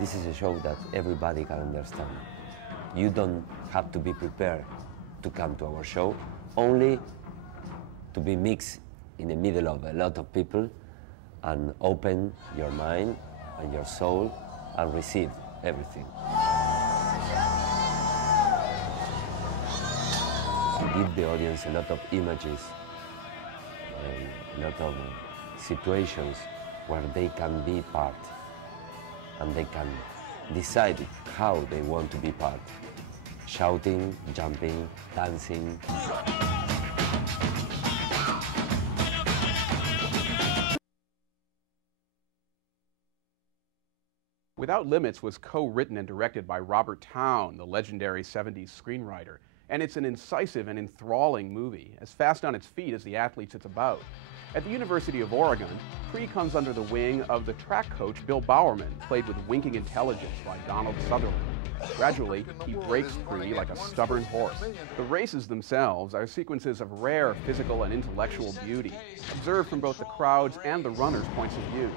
This is a show that everybody can understand. You don't have to be prepared to come to our show, only to be mixed in the middle of a lot of people and open your mind and your soul and receive everything. Give the audience a lot of images and a lot of situations where they can be part and they can decide how they want to be part. Shouting, jumping, dancing. Without Limits was co-written and directed by Robert Towne, the legendary 70s screenwriter. And it's an incisive and enthralling movie, as fast on its feet as the athletes it's about. At the University of Oregon, Pree comes under the wing of the track coach Bill Bowerman, played with winking intelligence by Donald Sutherland. Gradually, he breaks Pree like a stubborn horse. The races themselves are sequences of rare physical and intellectual beauty, observed from both the crowd's and the runner's points of view.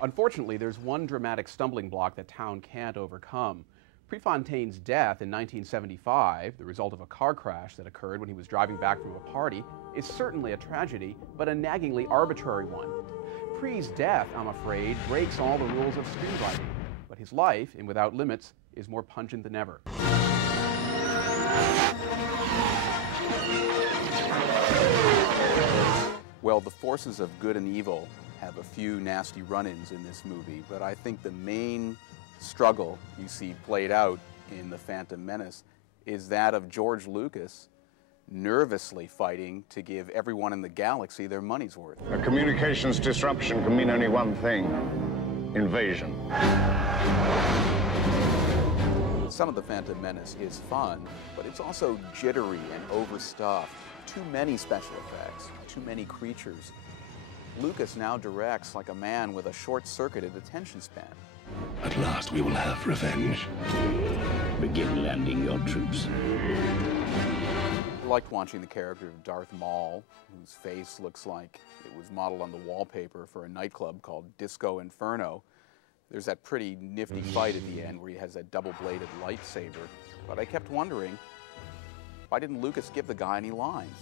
Unfortunately, there's one dramatic stumbling block that Towne can't overcome. Prefontaine's death in 1975, the result of a car crash that occurred when he was driving back from a party, is certainly a tragedy, but a naggingly arbitrary one. Pree's death, I'm afraid, breaks all the rules of screenwriting, but his life, in Without Limits, is more pungent than ever. Well, the forces of good and evil have a few nasty run-ins in this movie, but I think the main struggle you see played out in The Phantom Menace is that of George Lucas nervously fighting to give everyone in the galaxy their money's worth. A communications disruption can mean only one thing: invasion. Some of The Phantom Menace is fun, but it's also jittery and overstuffed. Too many special effects, too many creatures. Lucas now directs like a man with a short-circuited attention span. At last we will have revenge. Begin landing your troops. I liked watching the character of Darth Maul, whose face looks like it was modeled on the wallpaper for a nightclub called Disco Inferno. There's that pretty nifty fight at the end where he has that double-bladed lightsaber. But I kept wondering, why didn't Lucas give the guy any lines?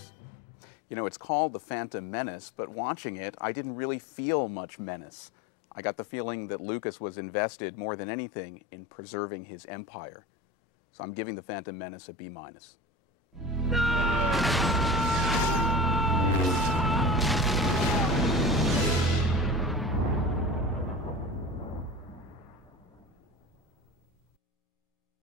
You know, it's called The Phantom Menace, but watching it, I didn't really feel much menace. I got the feeling that Lucas was invested more than anything in preserving his empire. So I'm giving The Phantom Menace a B-.